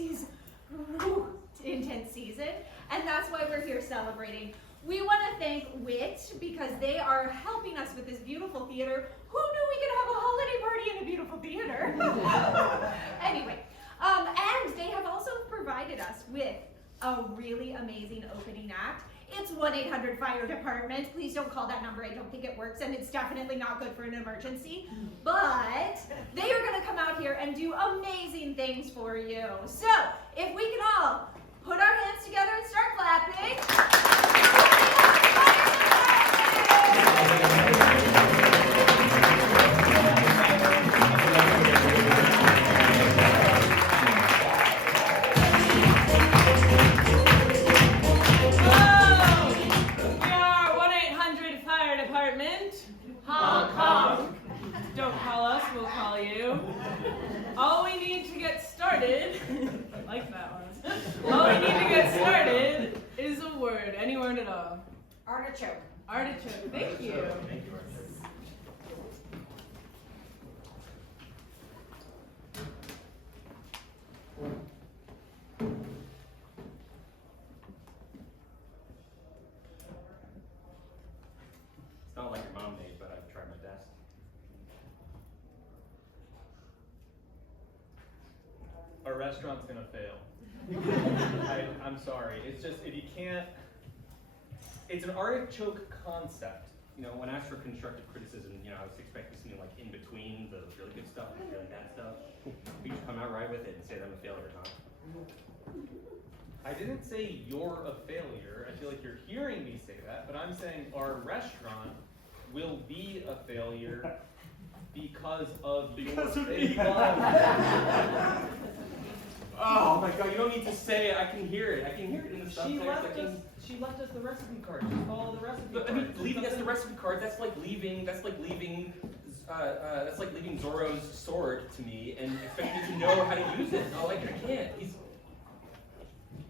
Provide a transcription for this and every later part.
Macy's intense season, and that's why we're here celebrating. We want to thank WIT because they are helping us with this beautiful theater. Who knew we could have a holiday party in a beautiful theater? Anyway, and they have also provided us with a really amazing opening act. It's 1-800-FIRE-DEPARTMENT. Please don't call that number. I don't think it works, and it's definitely not good for an emergency. But they are going to come out here and do amazing things for you. So, if we can all put our hands together and start clapping. Honk, honk. Don't call us, we'll call you. All we need to get started, I like that one. All we need to get started is a word, any word at all. Artichoke. Artichoke, thank you. Thank you, artichoke. It's not like your mom made, but I've tried my best. Our restaurant's gonna fail. I'm sorry. It's just, if you can't, it's an artichoke concept. You know, when asked for constructive criticism, you know, I was expecting something like in between the really good stuff and the really bad stuff. You just come out right with it and say that I'm a failure, huh? I didn't say you're a failure. I feel like you're hearing me say that, but I'm saying our restaurant will be a failure because of Because your of me. Oh my god, you don't need to say it. I can hear it. I can hear it in the subtext. She left us the recipe card. Just follow the recipe But, I card. mean, leaving us the recipe card, that's like leaving Zorro's sword to me and expecting me to know how to use it. No, like, I can't.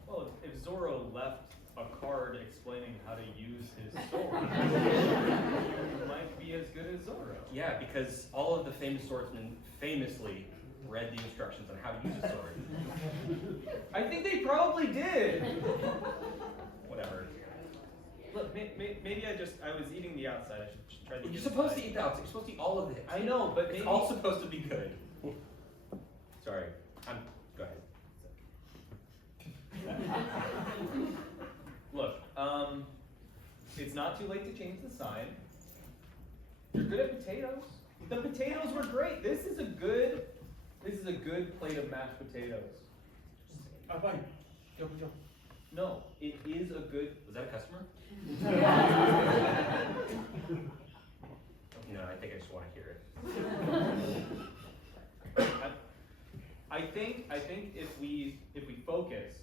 Well, if Zorro left a card explaining how to use his sword, you might be as good as Zorro. Yeah, because all of the famous swordsmen famously read the instructions on how to use a sword. I think they probably did. Whatever. Look, maybe I was eating the outside. I should try to. You're supposed to eat the outside. You're supposed to eat all of it. I know, but It's maybe all supposed to be good. Sorry. Go ahead. Look, it's not too late to change the sign. You're good at potatoes. The potatoes were great. This is a good plate of mashed potatoes. No, it is a good. Was that a customer? No, I think I just want to hear it. I think if we focus,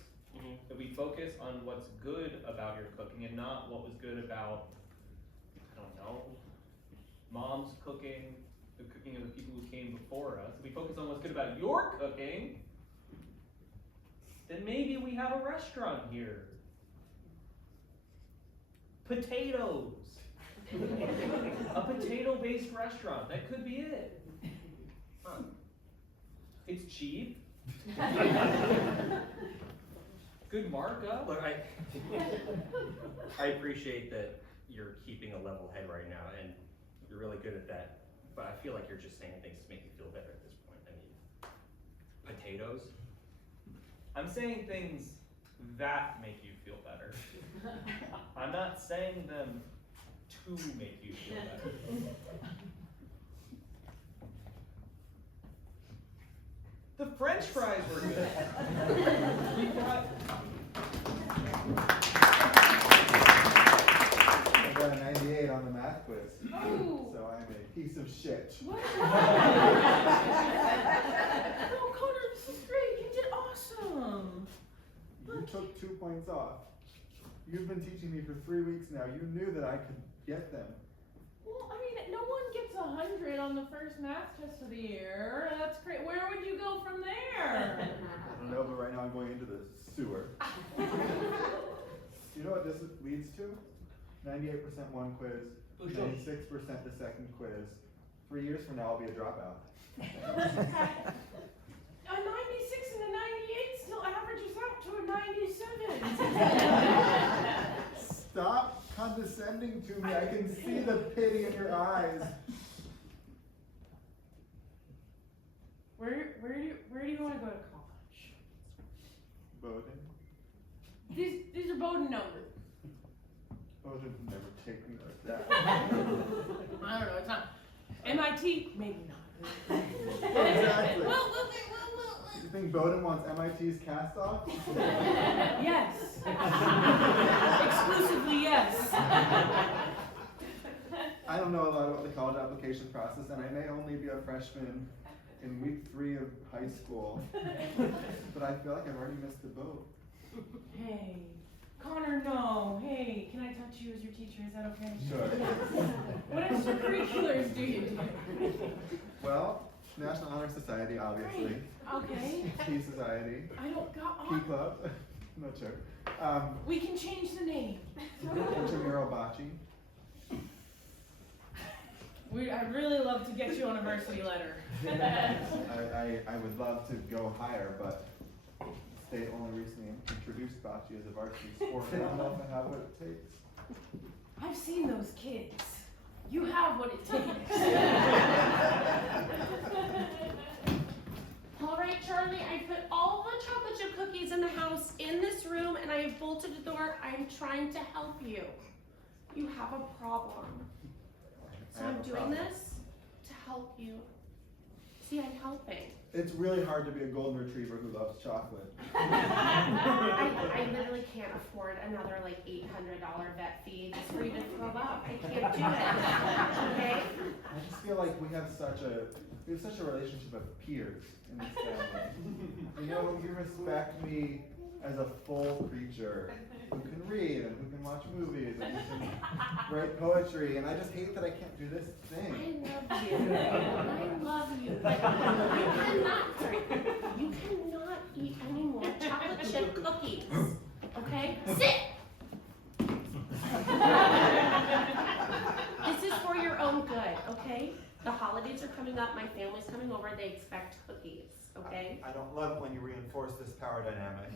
if we focus on what's good about your cooking and not what was good about, I don't know, mom's cooking, the cooking of the people who came before us. If we focus on what's good about your cooking, then maybe we have a restaurant here. Potatoes. A potato-based restaurant. That could be it. Huh. It's cheap. Good markup. Look, I appreciate that you're keeping a level head right now, and you're really good at that. But I feel like you're just saying things to make you feel better at this point. I mean, potatoes. I'm saying things that make you feel better. I'm not saying them to make you feel better. The French fries were good. We got. I got a 98 on the math quiz. Oh. So I'm a piece of shit. What? Oh, Connor, this is great. You did awesome. You took 2 points off. You've been teaching me for 3 weeks now. You knew that I could get them. Well, I mean, no one gets 100 on the first math test of the year. That's great. Where would you go from there? I don't know, but right now I'm going into the sewer. You know what this leads to? 98% one quiz, 96% the second quiz. 3 years from now, I'll be a dropout. A 96 and a 98 still. sending to me. I can see the pity in your eyes. Where do you want to go to college? Bowden? These are Bowden numbers. Bowden would never take me like that. I don't know, it's not. MIT? Maybe not. Exactly. Well. You think Bowden wants MIT's cast off? Yes. Exclusively yes. I don't know a lot about the college application process, and I may only be a freshman in week 3 of high school. But I feel like I've already missed the boat. Hey, Connor, no. Hey, can I touch you as your teacher? Is that okay? Sure. What extracurriculars do you do? Well, National Honor Society, obviously. Okay. Tea Society. I don't got Key on. Club. I'm not sure. We can change the name. Intramural Bocce. I'd really love to get you on a varsity letter. I would love to go higher, but state only recently introduced bocce as a varsity sport. I don't know if I have what it takes. I've seen those kids. You have what it takes. All right, Charlie, I put all the chocolate chip cookies in the house in this room and I have bolted the door. I'm trying to help you. You have a problem. So I'm doing this to help you. See, I'm helping. It's really hard to be a golden retriever who loves chocolate. I literally can't afford another like $800 vet fee just for you to throw up. I can't do it. Okay? I just feel like we have such a relationship of peers in this family. You know, you respect me as a full creature who can read and who can watch movies and who can write poetry, and I just hate that I can't do this I thing. love you. But you cannot eat any more chocolate chip cookies. Okay? Sit! This is for your own good, okay? The holidays are coming up, my family's coming over, they expect cookies, okay? I don't love it when you reinforce this power dynamic.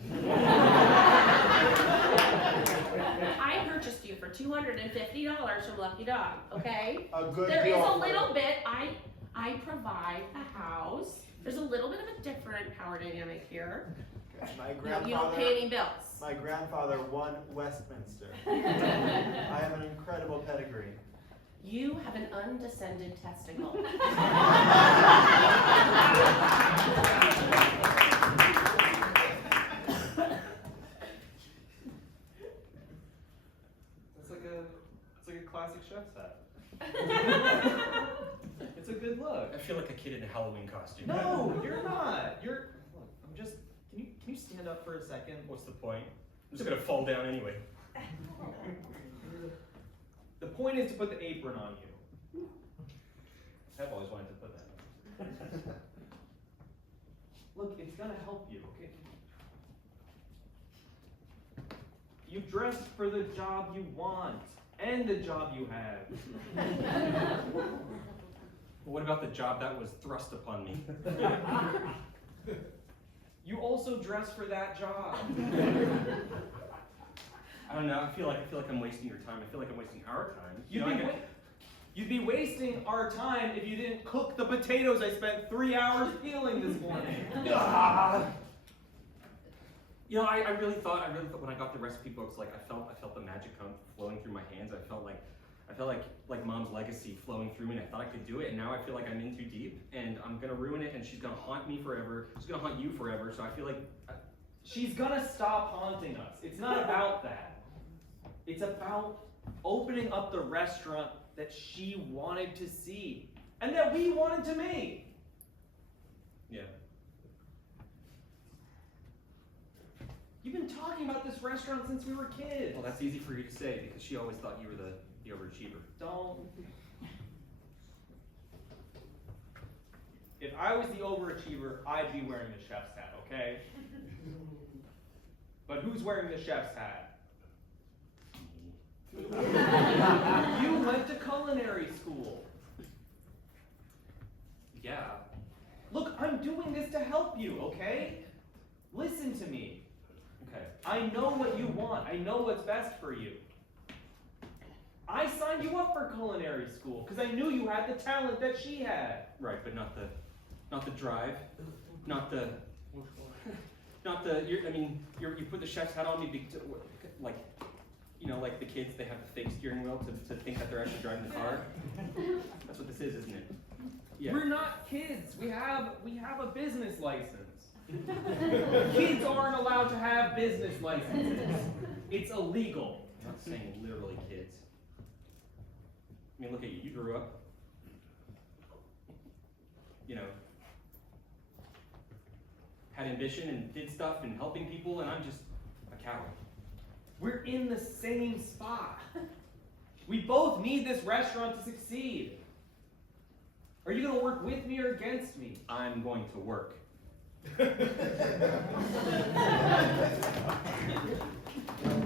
I purchased you for $250 from Lucky Dog, okay? A good There is deal a for- little bit, I provide a house. There's a little bit of a different power dynamic here. My You don't pay any bills. My grandfather won Westminster. I have an incredible pedigree. You have an undescended testicle. It's like a classic chef's hat. It's a good look. I feel like a kid in a Halloween costume. No, you're not. Look, I'm just. Can you stand up for a second? What's the point? I'm just gonna fall down anyway. The point is to put the apron on you. I've always wanted to put that on. Look, it's gonna help you, okay? You dressed for the job you want and the job you have. What about the job that was thrust upon me? You also dressed for that job. I don't know. I feel like I'm wasting your time. I feel like I'm wasting our time. You'd be wasting our time if you didn't cook the potatoes I spent 3 hours peeling this morning. You know, I really thought when I got the recipe books, like I felt the magic come flowing through my hands. I felt like Mom's legacy flowing through me, and I thought I could do it. And now I feel like I'm in too deep, and I'm gonna ruin it. And she's gonna haunt me forever. She's gonna haunt you forever. So I feel like She's gonna stop haunting us. It's not about that. It's about opening up the restaurant that she wanted to see and that we wanted to make. yeah. You've been talking about this restaurant since we were kids. Well, that's easy for you to say because she always thought you were the overachiever. Don't. If I was the overachiever, I'd be wearing the chef's hat, okay? But who's wearing the chef's hat? You went to culinary school. Yeah. Look, I'm doing this to help you, okay? Listen to me. Okay. I know what you want. I know what's best for you. I signed you up for culinary school because I knew you had the talent that she had. Right, but not the drive, not the, you put the chef's hat on me, like, you know, like the kids, they have the fake steering wheel to think that they're actually driving the car. That's what this is, isn't it? Yeah. We're not kids. We have a business license. Kids aren't allowed to have business licenses. It's illegal. I'm not saying literally kids. I mean, look at you. You grew up, you know, had ambition and did stuff and helping people, and I'm just a coward. We're in the same spot. We both need this restaurant to succeed. Are you going to work with me or against me? I'm going to work.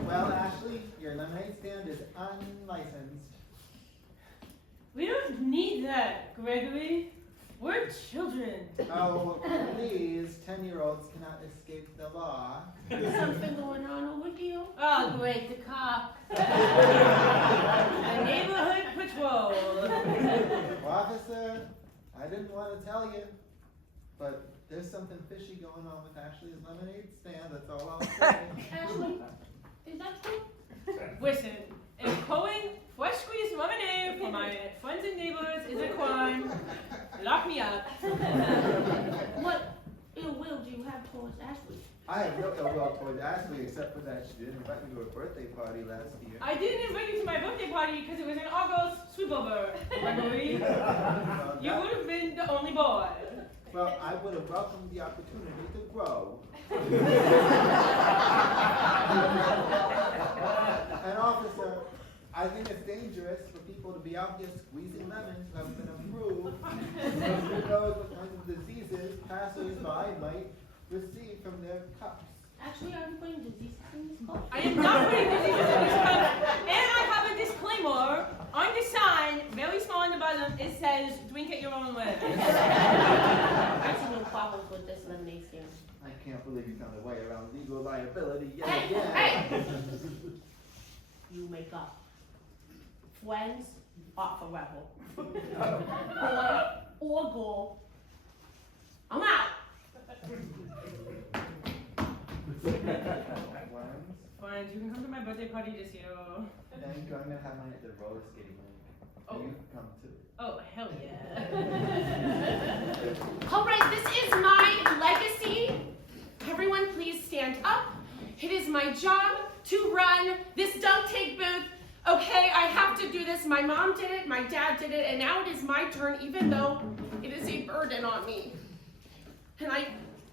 Well, Ashley, your lemonade stand is unlicensed. We don't need that, Gregory. We're children. Oh, please, 10-year-olds cannot escape the law. Is something going on over here? Oh, great, the cop. The neighborhood patrol. Officer, I didn't want to tell you, but there's something fishy going on with Ashley's lemonade stand, that's all I'll say. Ashley, is that true? Listen, if pouring fresh squeezed lemonade for my friends and neighbors is a crime, lock me up. What ill will do you have towards Ashley? I have no ill will towards Ashley except for that she didn't invite me to her birthday party last year. I didn't invite you to my birthday party because it was an August sleepover, Gregory. Well, You that- would have been the only boy. Well, I would have welcomed the opportunity to grow. And officer, I think it's dangerous for people to be out here squeezing lemons who have been approved. Who knows what kinds of diseases passers-by might receive from their cups. Actually, I'm putting diseases in this cup. I am not putting diseases in this cup. And I have a disclaimer on the sign, very small on the bottom. It says, "Drink at your own risk." I see no problems with this lemonade stand. I can't believe you found a way around legal liability yet Hey, again. hey! You make up. Friends are forever. Boy or girl. I'm out. Worms? Fine, you can come to my birthday party this year. Thank you, I'm gonna have mine at the roller skating rink. Oh. You come too. Oh, hell yeah. All right, this is my legacy. Everyone, please stand up. It is my job to run this dunk take booth. Okay, I have to do this. My mom did it, my dad did it, and now it is my turn, even though it is a burden on me. And I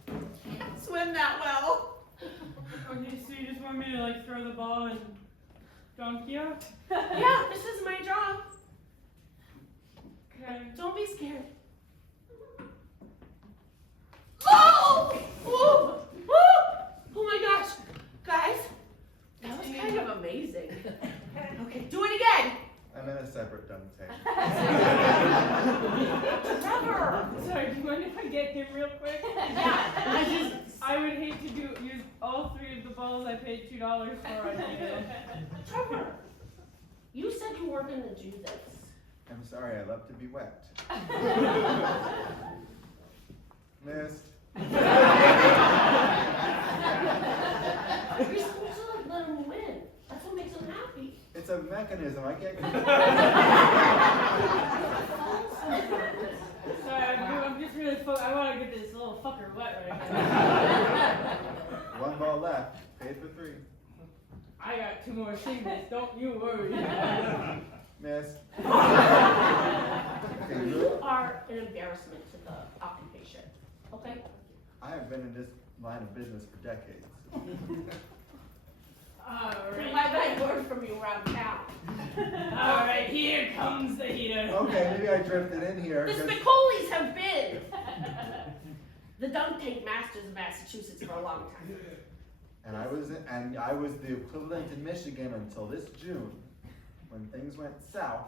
can't swim that well. Okay, so you just want me to like throw the ball and dunk you? Yeah, this is my job. Okay. Don't be scared. Oh! Oh! Oh! Oh my gosh. Guys, that was kind of amazing. Okay, do it again. I'm in a separate dunk tank. Trevor! Sorry, do you mind if I get him real quick? Yeah. I would hate to use all three of the balls I paid $2 for on eBay. Trevor, you said you weren't gonna do this. I'm sorry, I love to be wet. Missed. You're supposed to like let him win. That's what makes him happy. It's a mechanism, I can't. Sorry, I'm just really I want to get this little fucker wet right now. One ball left, paid for 3. I got 2 more shingles, don't you worry. Missed. You are an embarrassment to the occupation. Okay? I have been in this line of business for decades. I've had word from you around town. Alright, here comes the heater. Okay, maybe I drifted in here. The 'cause- Spicolis have been the dunk tank masters of Massachusetts for a long time. And I was the equivalent in Michigan until this June, when things went south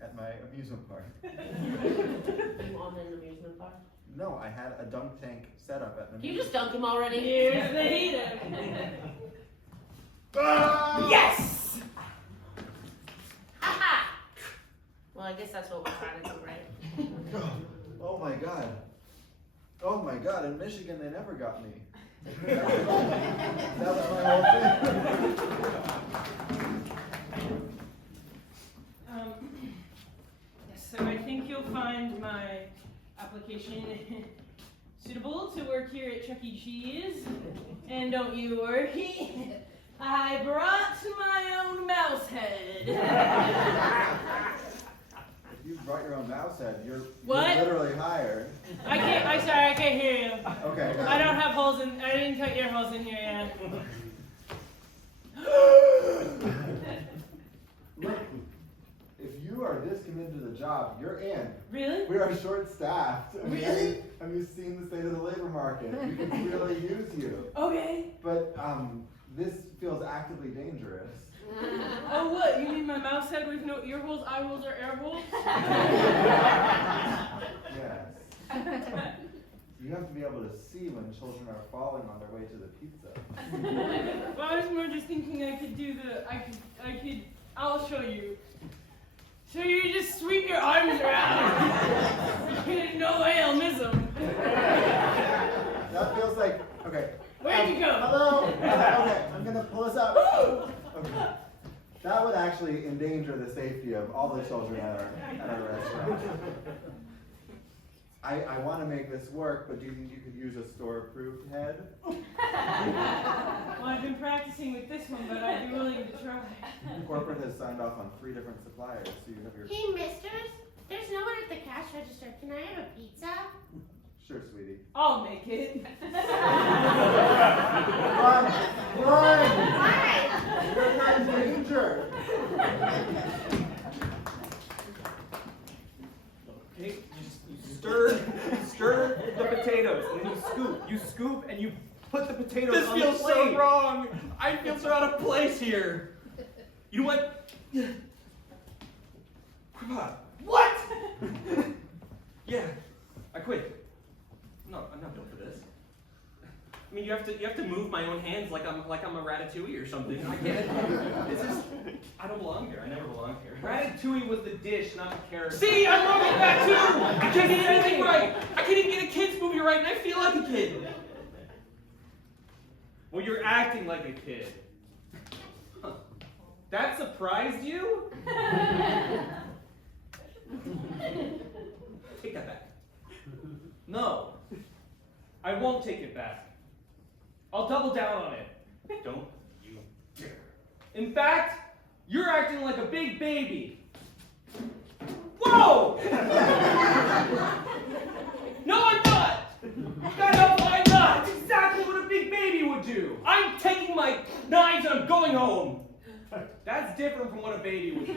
at my amusement park. You on an amusement park? No, I had a dunk tank set up at the You just dunked him already. Here's the heater. Ah! Yes! Well, I guess that's what we're trying to do, right? Oh my god. Oh my god, in Michigan they never got me. That was my whole Yes, so I think you'll find my application suitable to work here at Chuck E. Cheese. And don't you worry, I brought my own mouse head. If you brought your own mouse head, you're What? literally hired. I'm sorry, I can't hear you. Okay. I don't have holes in, I didn't cut your holes in here yet. Look, if you are this committed to the job, you're in. Really? We are short-staffed. I mean, Really? Have you seen the state of the labor market? We could really use you. Okay. But this feels actively dangerous. Oh, what? You mean my mouse head with no ear holes, eye holes, or air holes? Yes. You have to be able to see when children are falling on their way to the pizza. Well, I was more just thinking I could do I'll show you. So you just sweep your arms around. No way I'll miss them. That feels like, okay. Where'd you go? Hello? Okay, I'm gonna pull us up. Okay. That would actually endanger the safety of all the children at our restaurant. I want to make this work, but do you think you could use a store-approved head? Well, I've been practicing with this one, but I'd be willing to try. Corporate has signed off on 3 different suppliers, so you have your... Hey, misters, there's no one at the cash register. Can I have a pizza? Sure, sweetie. I'll make it. Run! Run! Why? You're in danger! Okay, you stir the potatoes, and then you scoop, and you put the potatoes This on the feels plate. so wrong. I feel so out of place here. You know what? Come on. What? Yeah, I quit. No, I'm not built for this. I mean, you have to move my own hands like I'm a ratatouille or something. I can't. I don't belong here. I never belong here. Ratatouille was the dish, not the character. See, I'm wrong with that too. I can't get anything right. I can't even get a kids movie right, and I feel like a kid. Well, you're acting like a kid. Huh. That surprised you? Take that back. No. I won't take it back. I'll double down on it. Don't you dare. In fact, you're acting like a big baby. Whoa! No, I'm not! No, I'm not! That's exactly what a big baby would do! I'm taking my knives and I'm going home! That's different from what a baby would do.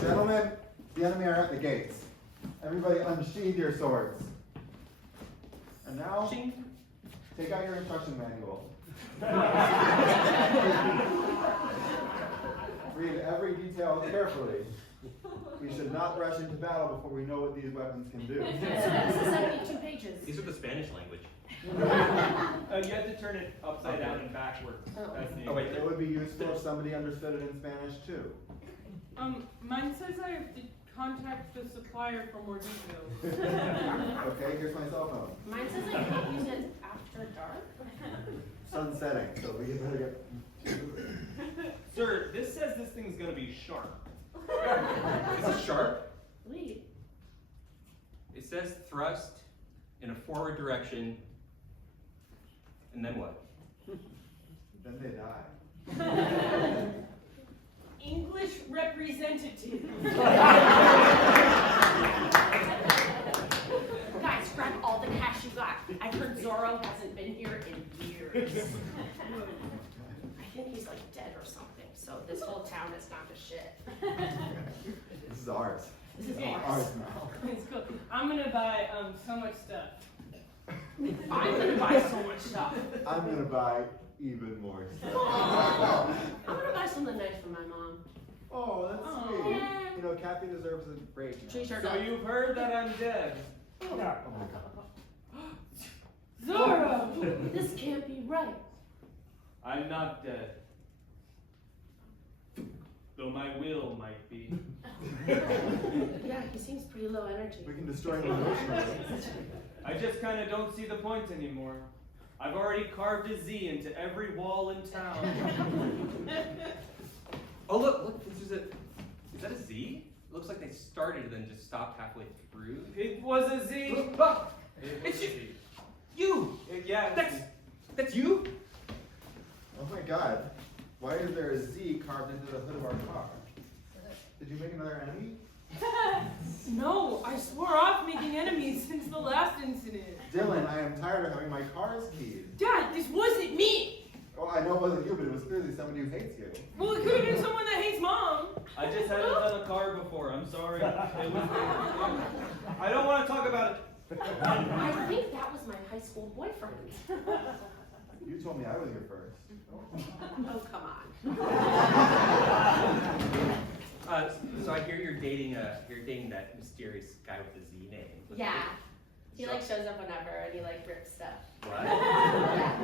Gentlemen, the enemy are at the gates. Everybody unsheathe your swords. And now, take out your instruction manual. Read every detail carefully. We should not rush into battle before we know what these weapons can do. This is 72 pages. These are the Spanish language. You have to turn it upside down and backwards. That's the Oh, wait. It would be useful if somebody understood it in Spanish too. Mine says I have to contact the supplier for more details. Okay, here's my cell phone. Mine says I can't use it after dark. Sun's setting, so we better get... Sir, this says this thing's gonna be sharp. Is it sharp? Wait. It says thrust in a forward direction, and then what? Then they die. English representative. Guys, grab all the cash you got. I've heard Zorro hasn't been here in years. I think he's like dead or something, so this whole town has gone to shit. This is ours. This is Ours. ours. now. It's cool. I'm gonna buy so much stuff. I'm gonna buy so much stuff. I'm gonna buy even more stuff. I'm gonna buy something nice for my mom. Oh, that's Aw. sweet. Yeah. You know, Kathy deserves a break. Treat her So up. you've heard that I'm dead. Oh my god. Zorro! This can't be right. I'm not dead. The though my will might be. Yeah, he seems pretty low energy. We can destroy him emotionally. I just kind of don't see the point anymore. I've already carved a Z into every wall in town. Oh look, is that a Z? It looks like they started and then just stopped halfway through. It was a Z. Look, look, It it's was a you. Z. You! Yeah, That's you? Oh my god. Why is there a Z carved into the hood of our car? Did you make another enemy? No, I swore off making enemies since the last incident. Dylan, I am tired of having my cars keyed. Dad, this wasn't me. Well, I know it wasn't you, but it was clearly somebody who hates you. Well, it could have been someone that hates Mom. I just haven't done a car before. I'm sorry. It was I don't want to talk about it. I think that was my high school boyfriend. You told me I was your first. Oh, come on. So I hear you're dating that mysterious guy with the Z name. Yeah. He like shows up whenever and he like rips stuff. What? Yeah.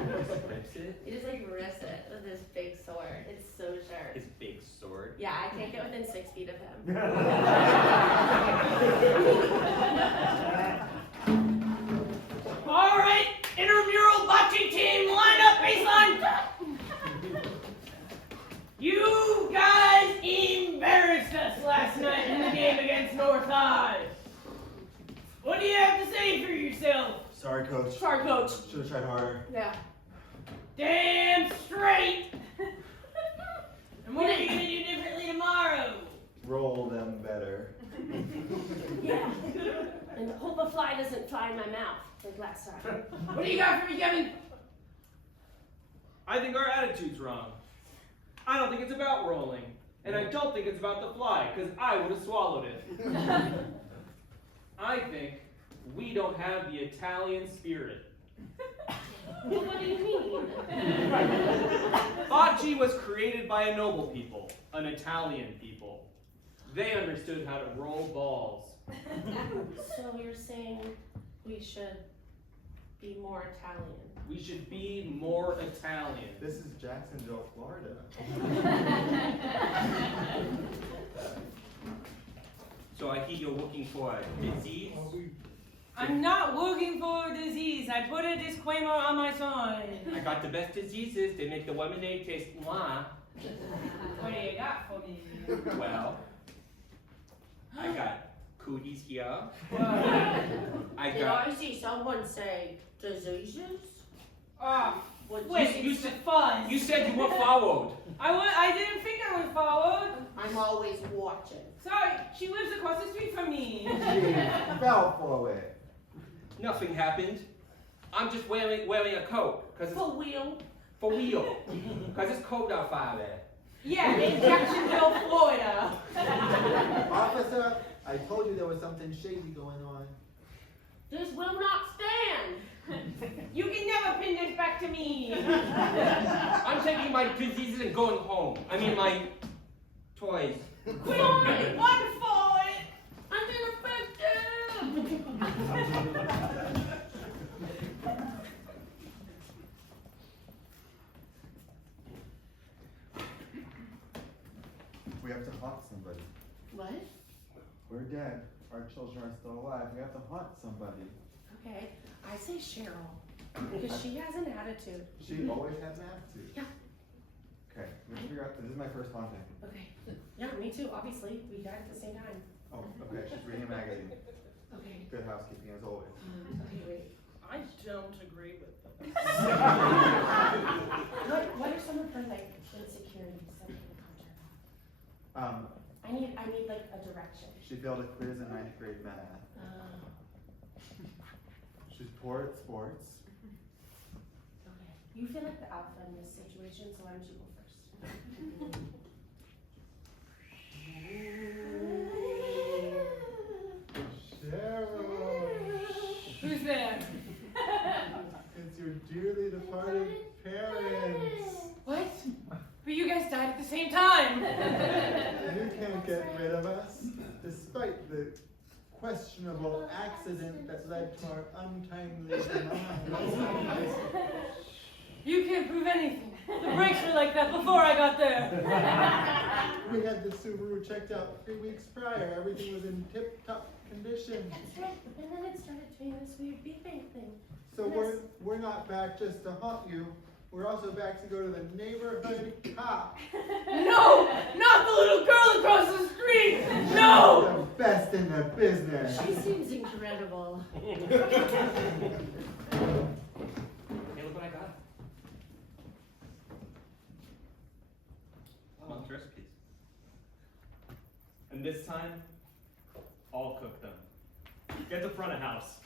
Rips it? He just like rips it with his big sword. It's so sharp. His big sword. Yeah, I can't get within 6 feet of him. All right, intramural bocce team, line up, baseline. You guys embarrassed us last night in the game against North High. What do you have to say for yourself? Sorry, coach. Sorry, coach. Should have tried harder. Yeah. Damn straight. And what are you gonna do differently tomorrow? Roll them better. Yeah. And hope a fly doesn't fly in my mouth like last time. What do you got for me, Kevin? I think our attitude's wrong. I don't think it's about rolling. And I don't think it's about the fly, because I would have swallowed it. I think we don't have the Italian spirit. Well, what do you mean? Bocce was created by a noble people, an Italian people. They understood how to roll balls. So you're saying we should be more Italian? We should be more Italian. This is Jacksonville, Florida. So I hear you're looking for a disease. I'm not looking for a disease. I put a disclaimer on my sign. I got the best diseases. They make the lemonade taste mwah. What do you got for me? Well, I got cooties here. I Did got. I see someone say diseases? Oh, What wait, you it's said- fun. You said you were followed. I didn't think I was followed. I'm always watching. Sorry, she lives across the street from me. She fell for it. Nothing happened. I'm just wearing a coat because it's For wheel. for real. Because it's cold outside there. Yeah, in Jacksonville, Florida. Officer, I told you there was something shady going on. This will not stand. You can never pin this back to me. I'm taking my diseases and going home. I mean my toys. Fine, one for it. I'm ineffective. We have to haunt somebody. What? We're dead. Our children are still alive. We have to haunt somebody. Okay, I say Cheryl because she has an attitude. She always has an attitude. Yeah. Okay, let's figure out. This is my first haunting. Okay. Yeah, me too. Obviously, we died at the same time. Oh, okay. She's reading a magazine. Okay. Good housekeeping as always. Okay, wait. I don't agree with that. What are some of her like insecurities that we can conjure about? I need like a direction. She failed a quiz in 9th grade math. She's poor at sports. Okay. You feel like the alpha in this situation, so why don't you go first? Cheryl, Who's there? it's your dearly departed parents. What? But you guys died at the same time. You can't get rid of us, despite the questionable accident that led to our untimely demise. You can't prove anything. The brakes were like that before I got there. We had the Subaru checked out 3 weeks prior. Everything was in tip-top condition. That's right. And then it started doing this weird beeping thing. So we're not back just to haunt you. We're also back to go to the neighborhood cop. No! Not the little girl across the street! No! The best in the business. She seems incredible. Hey, look what I got. Amongst recipes. And this time, I'll cook them. Get the front of house.